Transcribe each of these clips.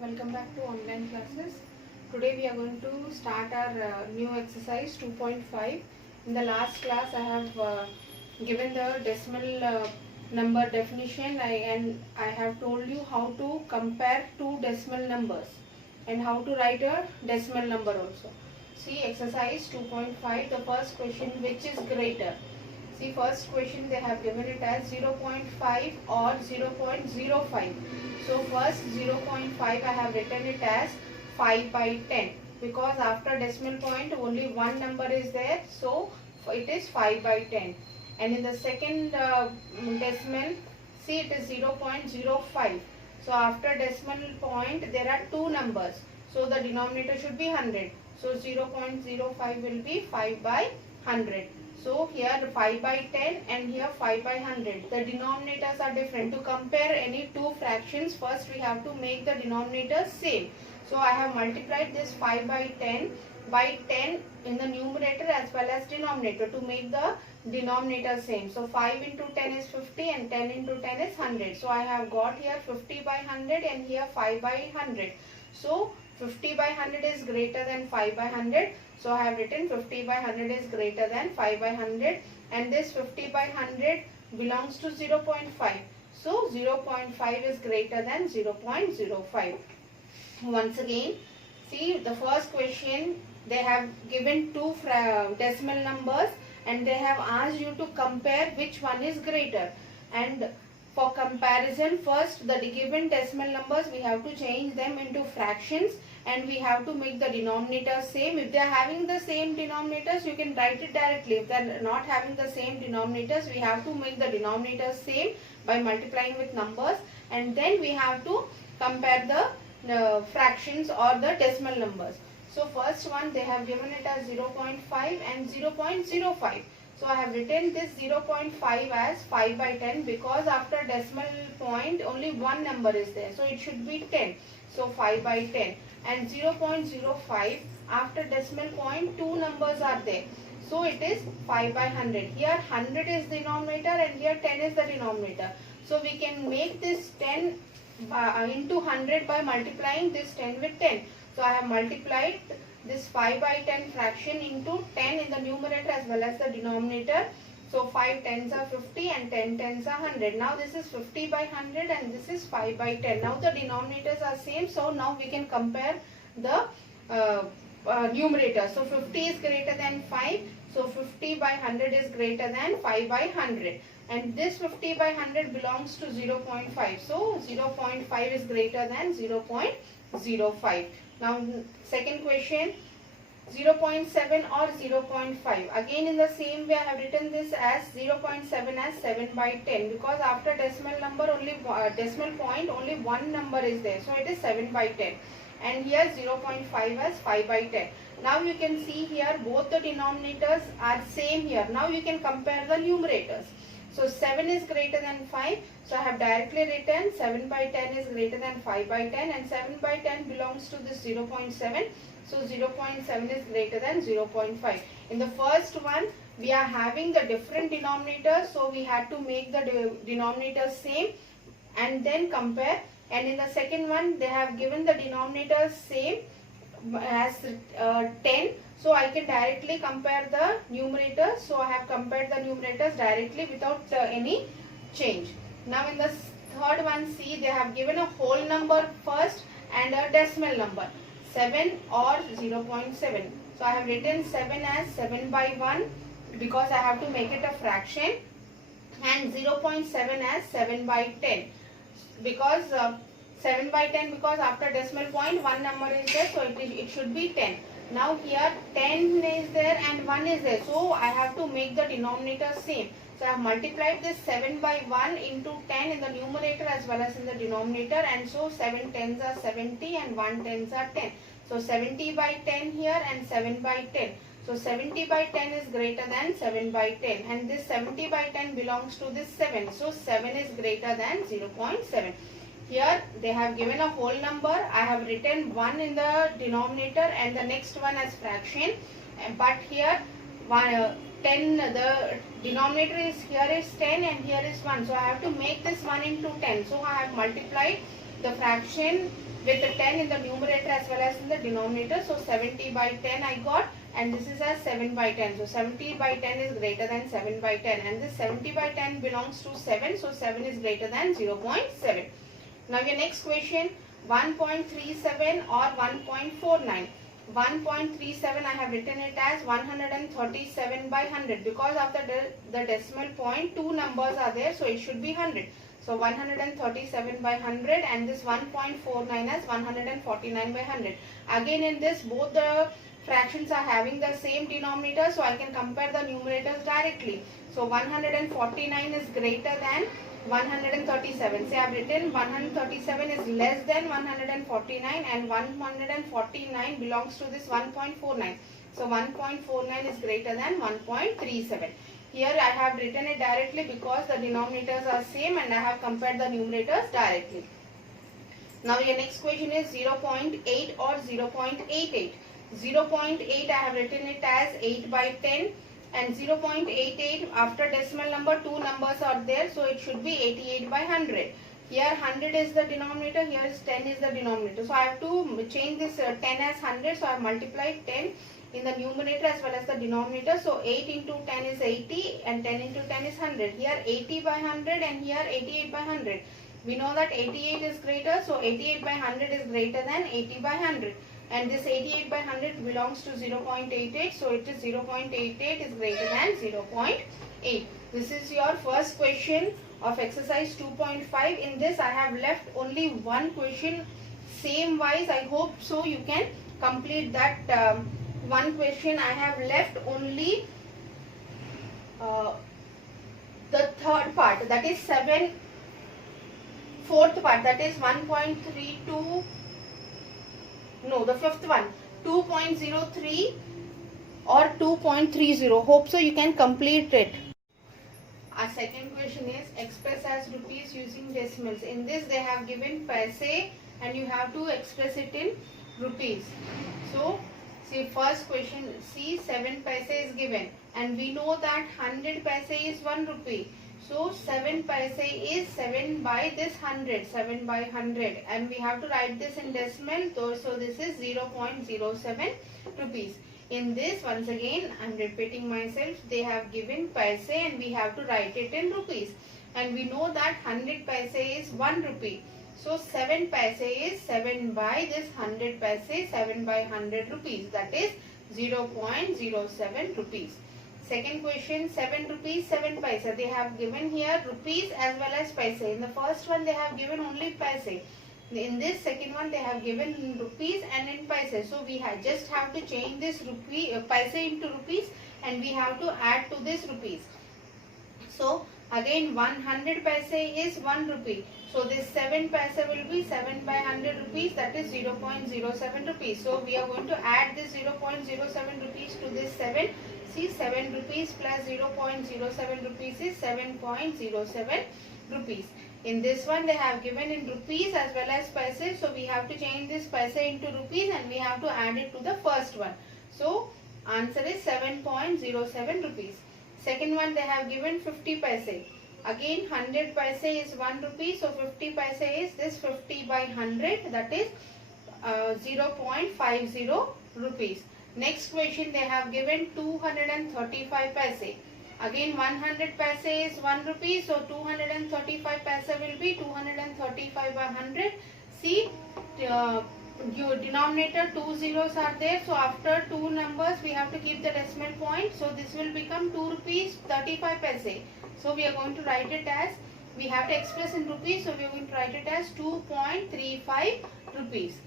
Welcome back to online classes. Today we are going to start our new exercise 2.5. In the last class I have given the decimal number definition and I have told you how to compare two decimal numbers and how to write a decimal number also. See exercise 2.5, the first question, which is greater. See, first question they have given it as 0.5 or 0.05. So first 0.5 I have written it as 5 by 10 because after decimal point only one number is there, so it is 5 by 10. And in the second decimal, see, it is 0.05. So after decimal point there are two numbers, so the denominator should be 100. So 0.05 will be 5 by 100. So here 5 by 10 and here 5 by 100. The denominators are different. To compare any two fractions, first we have to make the denominators same. So I have multiplied this 5 by 10 in the numerator as well as denominator to make the denominator same. So 5 into 10 is 50 and 10 into 10 is 100. So I have got here 50 by 100 and here 5 by 100. So 50 by 100 is greater than 5 by 100. So I have written 50 by 100 is greater than 5 by 100, and this 50 by 100 belongs to 0.5. So 0.5 is greater than 0.05. Once again, see the first question, they have given two decimal numbers and they have asked you to compare which one is greater. And for comparison, first the given decimal numbers we have to change them into fractions and we have to make the denominators same. If they are having the same denominators, you can write it directly. If they are not having the same denominators, we have to make the denominators same by multiplying with numbers, and then we have to compare the fractions or the decimal numbers. So first one they have given it as 0.5 and 0.05. So I have written this 0.5 as 5 by 10 because after decimal point only one number is there. So it should be 10. So 5 by 10. And 0.05, after decimal point two numbers are there. So it is 5 by 100. Here 100 is the denominator and here 10 is the denominator. So we can make this 10 into 100 by multiplying this 10 with 10. So I have multiplied this 5 by 10 fraction into 10 in the numerator as well as the denominator. So 5 tens are 50 and 10 tens are 100. Now this is 50 by 100 and this is 5 by 10. Now the denominators are same, so now we can compare the numerator. So 50 is greater than 5. So 50 by 100 is greater than 5 by 100. And this 50 by 100 belongs to 0.5. So 0.5 is greater than 0.05. Now second question, 0.7 or 0.5. Again in the same way I have written this as 0.7 as 7 by 10 because after decimal number only decimal point only one number is there. So it is 7 by 10. And here 0.5 as 5 by 10. Now you can see here both the denominators are same here. Now you can compare the numerators. So 7 is greater than 5. So I have directly written 7 by 10 is greater than 5 by 10 and 7 by 10 belongs to this 0.7. So 0.7 is greater than 0.5. In the first one we are having the different denominators, so we had to make the denominators same and then compare. And in the second one they have given the denominators same as 10. So I can directly compare the numerators. So I have compared the numerators directly without any change. Now in the third one, see, they have given a whole number first and a decimal number, 7 or 0.7. So I have written 7 as 7 by 1 because I have to make it a fraction, and 0.7 as 7 by 10 because 7 by 10 because after decimal point one number is there, so it should be 10. Now here 10 is there and 1 is there, so I have to make the denominator same. So I have multiplied this 7 by 1 into 10 in the numerator as well as in the denominator, and so 7 tens are 70 and 1 tens are 10. So 70 by 10 here and 7 by 10. So 70 by 10 is greater than 7 by 10 and this 70 by 10 belongs to this 7. So 7 is greater than 0.7. Here they have given a whole number. I have written 1 in the denominator and the next one as fraction. But here 10, the denominator is here is 10 and here is 1. So I have to make this 1 into 10. So I have multiplied the fraction with the 10 in the numerator as well as in the denominator. So 70 by 10 I got, and this is as 7 by 10. So 70 by 10 is greater than 7 by 10, and this 70 by 10 belongs to 7. So 7 is greater than 0.7. Now your next question, 1.37 or 1.49. 1.37 I have written it as 137 by 100, because after the decimal point two numbers are there, so it should be 100. So 137 by 100, and this 1.49 as 149 by 100. Again in this both the fractions are having the same denominator, so I can compare the numerators directly. So 149 is greater than 137. Say I have written 137 is less than 149, and 149 belongs to this 1.49. So 1.49 is greater than 1.37. Here I have written it directly because the denominators are same, and I have compared the numerators directly. Now your next question is 0.8 or 0.88. 0.8 I have written it as 8 by 10. And 0.88 after decimal number two numbers are there, so it should be 88 by 100. Here 100 is the denominator, here is 10 is the denominator. So I have to change this 10 as 100, so I have multiplied 10 in the numerator as well as the denominator. So 8 into 10 is 80, and 10 into 10 is 100. Here 80 by 100, and here 88 by 100. We know that 88 is greater, so 88 by 100 is greater than 80 by 100. And this 88 by 100 belongs to 0.88, so it is 0.88 is greater than 0.8. This is your first question of exercise 2.5. In this I have left only one question same wise. I hope so you can complete that one question. I have left only the third part, that is fourth part, that is 1.32. No, the fifth one, 2.03 or 2.30. Hope so you can complete it. Our second question is express as rupees using decimals. In this they have given paise, and you have to express it in rupees. So see, first question, see 7 paise is given, and we know that 100 paise is 1 rupee. So 7 paise is 7 by this 100, 7 by 100, and we have to write this in decimal. So this is 0.07 rupees. In this, once again I am repeating myself, they have given paise and we have to write it in rupees, and we know that 100 paise is 1 rupee. So 7 paise is 7 by this 100 paise, 7 by 100 rupees, that is 0.07 rupees. Second question, 7 rupees 7 paise. They have given here rupees as well as paise. In the first one they have given only paise. In this second one they have given in rupees and in paise. So we just have to change this paise into rupees, and we have to add to this rupees. So again 100 paise is 1 rupee. So this 7 paise will be 7 by 100 rupees, that is 0.07 rupees. So we are going to add this 0.07 rupees to this 7. See, 7 rupees plus 0.07 rupees is 7.07 rupees. In this one they have given in rupees as well as paise, so we have to change this paise into rupees and we have to add it to the first one. So answer is 7.07 rupees. Second one they have given 50 paise. Again 100 paise is 1 rupee, so 50 paise is this 50 by 100, that is 0.50 rupees. Next question they have given 235 paise. Again 100 paise is 1 rupee, so 235 paise will be 235 by 100. See, your denominator 2 zeros are there, so after 2 numbers we have to keep the decimal point. So this will become 2 rupees 35 paise. So we are going to write it as, we have to express in rupees, so we are going to write it as 2.35 rupees.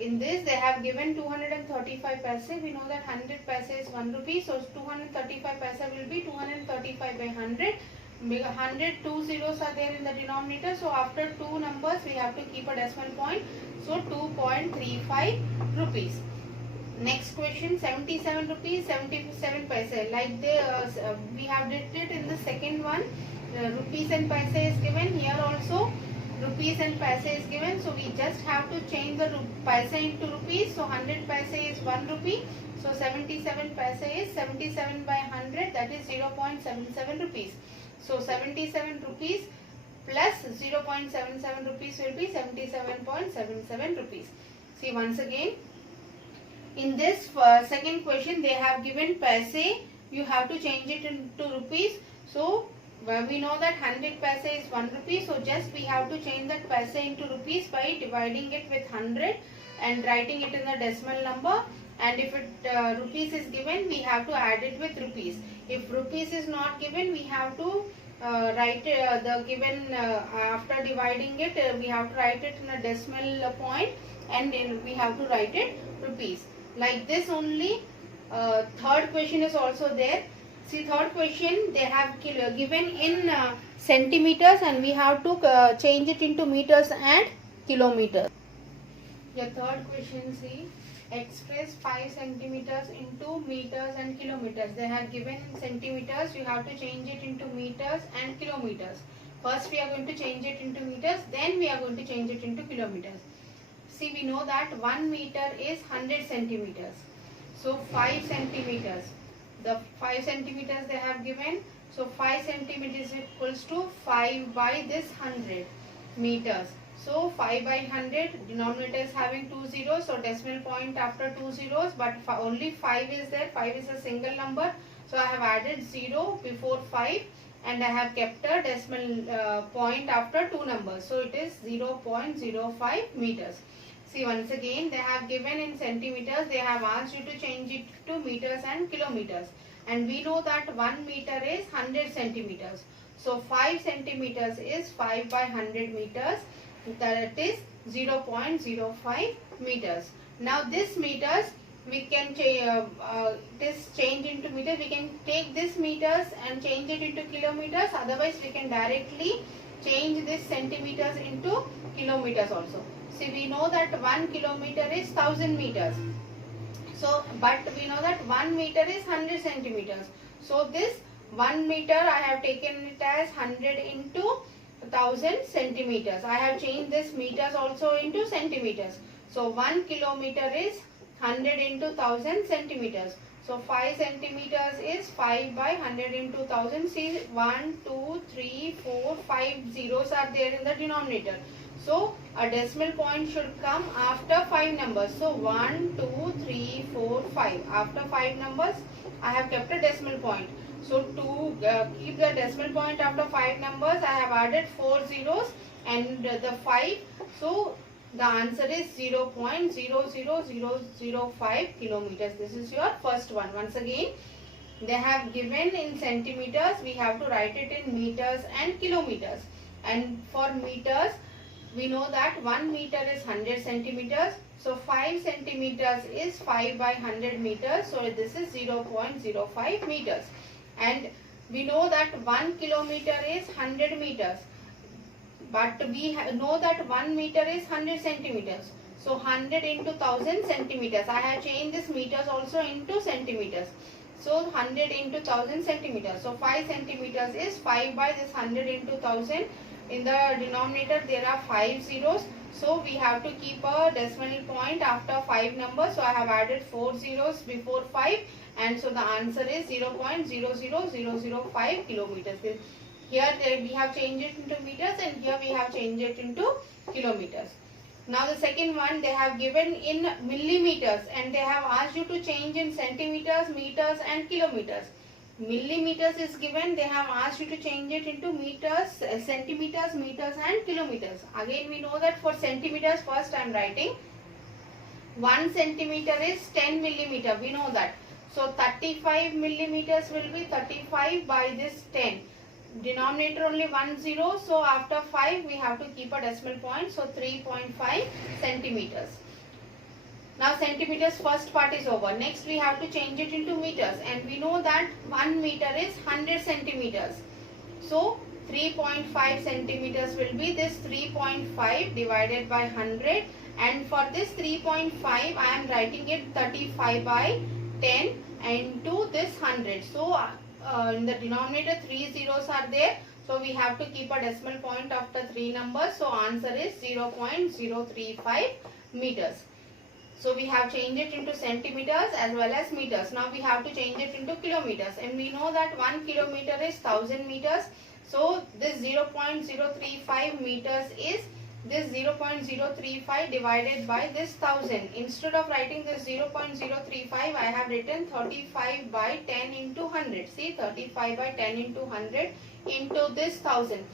In this they have given 235 paise. We know that 100 paise is 1 rupee, so 235 paise will be 235 by 100. 100 2 zeros are there in the denominator, so after 2 numbers we have to keep a decimal point, so 2.35 rupees. Next question, 77 rupees 77 paise. Like we have did it in the second one, rupees and paise is given. Here also rupees and paise is given, so we just have to change the paise into rupees. So 100 paise is 1 rupee, so 77 paise is 77 by 100, that is 0.77 rupees. So 77 rupees plus 0.77 rupees will be 77.77 rupees. See once again, in this second question they have given paise, you have to change it into rupees. So we know that 100 paise is 1 rupee, so just we have to change that paise into rupees by dividing it with 100 and writing it in the decimal number. And if it rupees is given, we have to add it with rupees. If rupees is not given, we have to write the given after dividing it, we have to write it in a decimal point, and we have to write it rupees. Like this only. Third question is also there. See, third question they have given in centimeters, and we have to change it into meters and kilometers. The third question, see, express 5 centimeters into meters and kilometers. They have given in centimeters, you have to change it into meters and kilometers. First we are going to change it into meters, then we are going to change it into kilometers. See, we know that 1 meter is 100 centimeters. So 5 centimeters. The 5 centimeters they have given. So 5 centimeters is equals to 5 by this 100 meters. So 5 by 100, denominator is having 2 zeros, so decimal point after 2 zeros, but only 5 is there. 5 is a single number, so I have added 0 before 5 and I have kept a decimal point after 2 numbers. So it is 0.05 meters. See, once again they have given in centimeters, they have asked you to change it to meters and kilometers. And we know that 1 meter is 100 centimeters. So 5 centimeters is 5 by 100 meters. That is 0.05 meters. Now this meters we can change into meters. We can take this meters and change it into kilometers. Otherwise we can directly change this centimeters into kilometers also. See, we know that 1 kilometer is 1000 meters. So, but we know that 1 meter is 100 centimeters. So this 1 meter I have taken it as 100 into 1000 centimeters. I have changed this meters also into centimeters. So 1 kilometer is 100 into 1000 centimeters. So 5 centimeters is 5 by 100 into 1000. See, 1, 2, 3, 4, 5 zeros are there in the denominator. So a decimal point should come after 5 numbers. So 1, 2, 3, 4, 5. After 5 numbers, I have kept a decimal point. So to keep the decimal point after 5 numbers, I have added 4 zeros and the 5. So the answer is 0.00005 kilometers. This is your first one. Once again, they have given in centimeters. We have to write it in meters and kilometers. And for meters, we know that 1 meter is 100 centimeters. So 5 centimeters is 5 by 100 meters. So this is 0.05 meters. And we know that 1 kilometer is 100 meters. But we know that 1 meter is 100 centimeters. So 100 into 1000 centimeters. I have changed this meters also into centimeters. So 100 into 1000 centimeters. So 5 centimeters is 5 by this 100 into 1000. In the denominator there are 5 zeros. So we have to keep a decimal point after 5 numbers. So I have added 4 zeros before 5. And so the answer is 0.00005 kilometers. Here we have changed it into meters and here we have changed it into kilometers. Now the second one they have given in millimeters and they have asked you to change in centimeters, meters and kilometers. Millimeters is given, they have asked you to change it into meters, centimeters, meters and kilometers. Again we know that for centimeters first I am writing 1 centimeter is 10 millimeter, we know that. So 35 millimeters will be 35 by this 10. Denominator only 1 0, so after 5 we have to keep a decimal point, so 3.5 centimeters. Now centimeters first part is over. Next we have to change it into meters and we know that 1 meter is 100 centimeters. So 3.5 centimeters will be this 3.5 divided by 100, and for this 3.5 I am writing it 35 by 10 into this 100. So in the denominator 3 zeros are there, so we have to keep a decimal point after 3 numbers. So answer is 0.035 meters. So we have changed it into centimeters as well as meters. Now we have to change it into kilometers, and we know that 1 kilometer is 1000 meters. So this 0.035 meters is this 0.035 divided by this 1000. Instead of writing this 0.035, I have written 35 by 10 into 100. See, 35 by 10 into 100 into this 1000.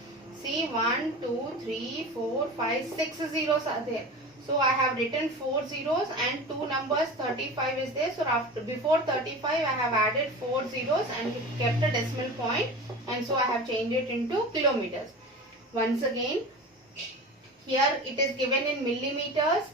See, 1, 2, 3, 4, 5, 6 zeros are there. So I have written 4 zeros and 2 numbers, 35 is there. So after before 35 I have added 4 zeros and kept a decimal point, and so I have changed it into kilometers. Once again, here it is given in millimeters.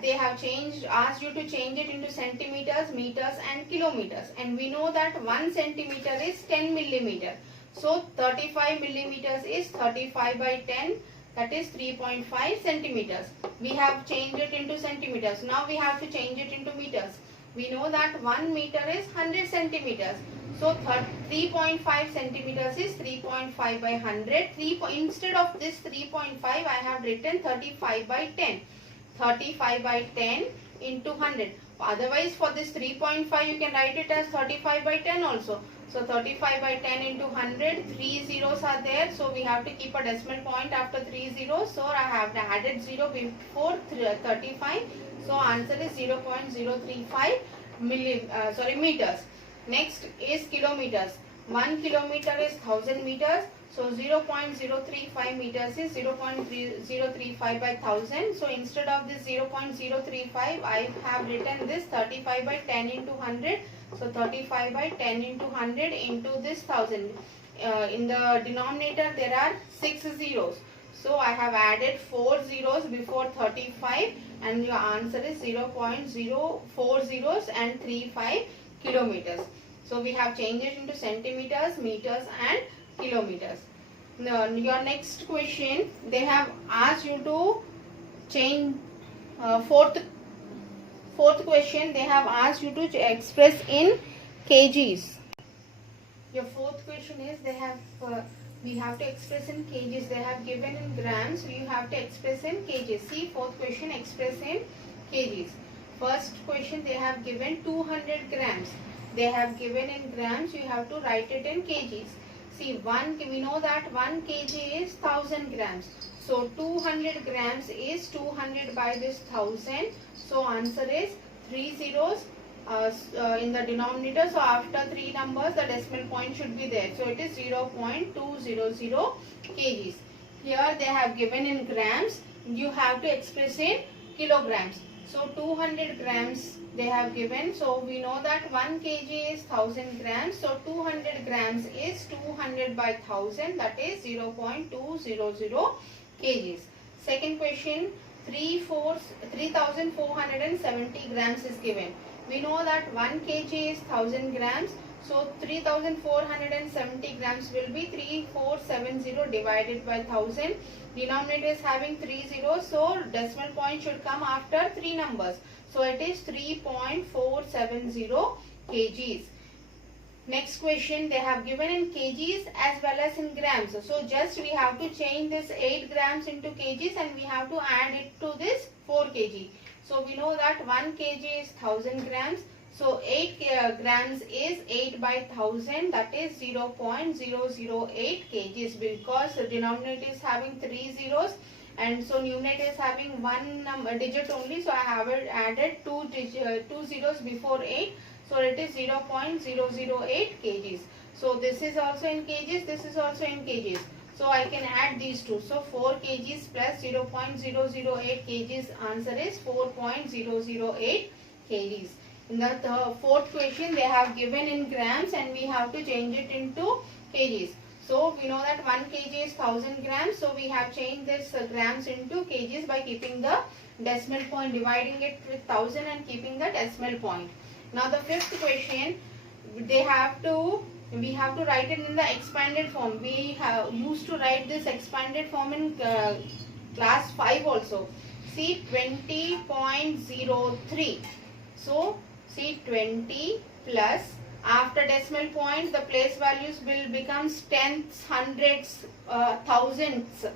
They have asked you to change it into centimeters, meters and kilometers. And we know that 1 centimeter is 10 millimeter. So 35 millimeters is 35 by 10. That is 3.5 centimeters. We have changed it into centimeters. Now we have to change it into meters. We know that 1 meter is 100 centimeters. So 3.5 centimeters is 3.5 by 100. Instead of this 3.5, I have written 35 by 10. 35 by 10 into 100. Otherwise, for this 3.5, you can write it as 35 by 10 also. So 35 by 10 into 100, 3 zeros are there. So we have to keep a decimal point after 3 zeros. So I have added 0 before 35. So answer is 0.035 meters. Next is kilometers. 1 kilometer is 1000 meters. So 0.035 meters is 0.035 by 1000. So instead of this 0.035, I have written this 35 by 10 into 100. So 35 by 10 into 100 into this 1000. In the denominator there are 6 zeros. So I have added 4 zeros before 35 and your answer is 0.04 zeros and 35 kilometers. So we have changed it into centimeters, meters and kilometers. Now, your next question, they have asked you to change fourth question, they have asked you to express in kgs. Your fourth question is we have to express in kgs. They have given in grams, you have to express in kgs. See, fourth question, express in kgs. First question, they have given 200 grams. They have given in grams, you have to write it in kgs. See, we know that 1 kg is 1000 grams. So 200 grams is 200 by this 1000. So answer is 3 zeros in the denominator. So after 3 numbers, the decimal point should be there. So it is 0.200 kgs. Here they have given in grams. You have to express in kilograms. So 200 grams they have given. So we know that 1 kg is 1000 grams. So 200 grams is 200 by 1000. That is 0.200 kgs. Second question, 3470 grams is given. We know that 1 kg is 1000 grams. So 3470 grams will be 3470 divided by 1000. Denominator is having 3 zeros. So decimal point should come after 3 numbers. So it is 3.470 kgs. Next question, they have given in kgs as well as in grams. So just we have to change this 8 grams into kgs and we have to add it to this 4 kg. So we know that 1 kg is 1000 grams. So 8 grams is 8 by 1000, that is 0.008 kgs, because the denominator is having 3 zeros and so numerator is having one digit only. So I have added 2 zeros before 8. So it is 0.008 kgs. So this is also in kgs, this is also in kgs. So I can add these two. So 4 kgs plus 0.008 kgs, answer is 4.008 kgs. In the fourth question, they have given in grams and we have to change it into kgs. So we know that 1 kg is 1000 grams. So we have changed this grams into kgs by keeping the decimal point, dividing it with 1000 and keeping the decimal point. Now the fifth question, we have to write it in the expanded form. We used to write this expanded form in class 5 also. See, 20.03. So see, 20 plus, after decimal point the place values will become tenths, hundreds, thousandths.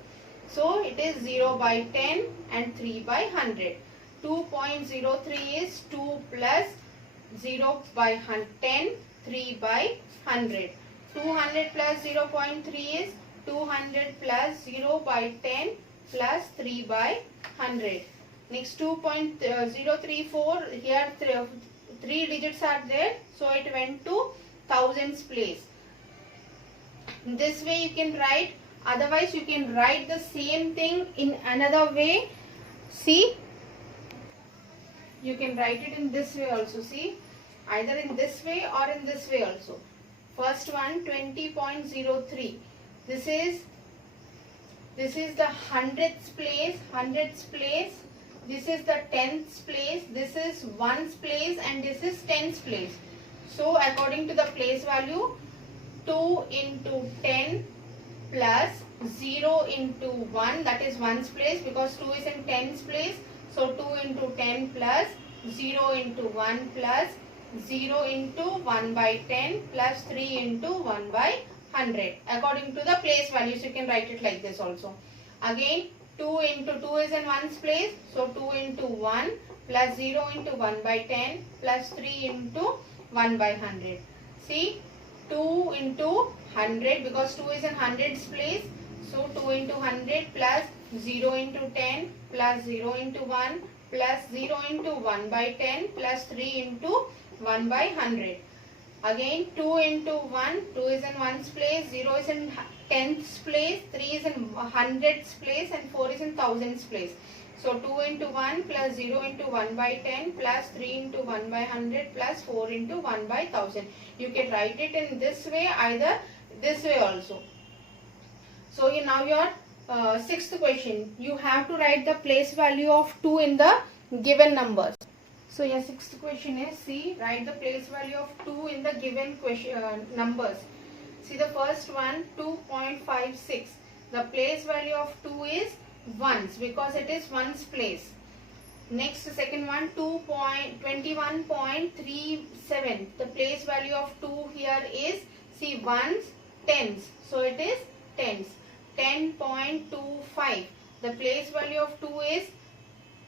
So it is 0 by 10 and 3 by 100. 2.03 is 2 plus 0 by 10, 3 by 100. 200 plus 0.3 is 200 plus 0 by 10 plus 3 by 100. Next 2.034, here three digits are there, so it went to thousands place. This way you can write, otherwise you can write the same thing in another way. See, you can write it in this way also. See, either in this way or in this way also. First one, 20.03. This is the hundredths place. This is the tenths place. This is ones place, and this is tenths place. So according to the place value, 2 into 10 plus 0 into 1, that is ones place, because 2 is in tens place. So 2 into 10 plus 0 into 1 plus 0 into 1 by 10 plus 3 into 1 by 100. According to the place values, you can write it like this also. Again, 2 into 2 is in ones place. So 2 into 1 plus 0 into 1 by 10 plus 3 into 1 by 100. See, 2 into 100, because 2 is in hundreds place. So 2 into 100 plus 0 into 10 plus 0 into 1 plus 0 into 1 by 10 plus 3 into 1 by 100. Again 2 into 1, 2 is in ones place, 0 is in tenths place, 3 is in hundreds place, and 4 is in thousands place. So 2 into 1 plus 0 into 1 by 10 plus 3 into 1 by 100 plus 4 into 1 by 1000. You can write it in this way, either this way also. So now your sixth question. You have to write the place value of 2 in the given numbers. So your sixth question is, see, write the place value of 2 in the given question numbers. See the first one, 2.56. The place value of 2 is ones, because it is ones place. Next, the second one, 21.37. The place value of 2 here is, see, ones, tens. So it is tens. 10.25. The place value of 2 is,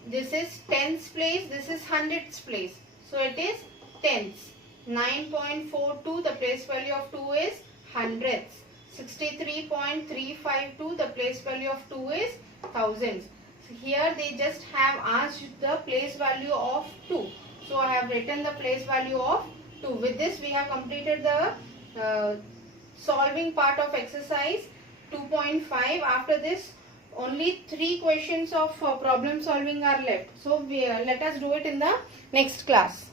this is tens place, this is hundreds place. So it is tens. 9.42. The place value of 2 is hundreds. 63.352. The place value of 2 is thousands. So here they just have asked the place value of 2. So I have written the place value of 2. With this we have completed the solving part of exercise 2.5. After this, only 3 questions of problem solving are left. So let us do it in the next class.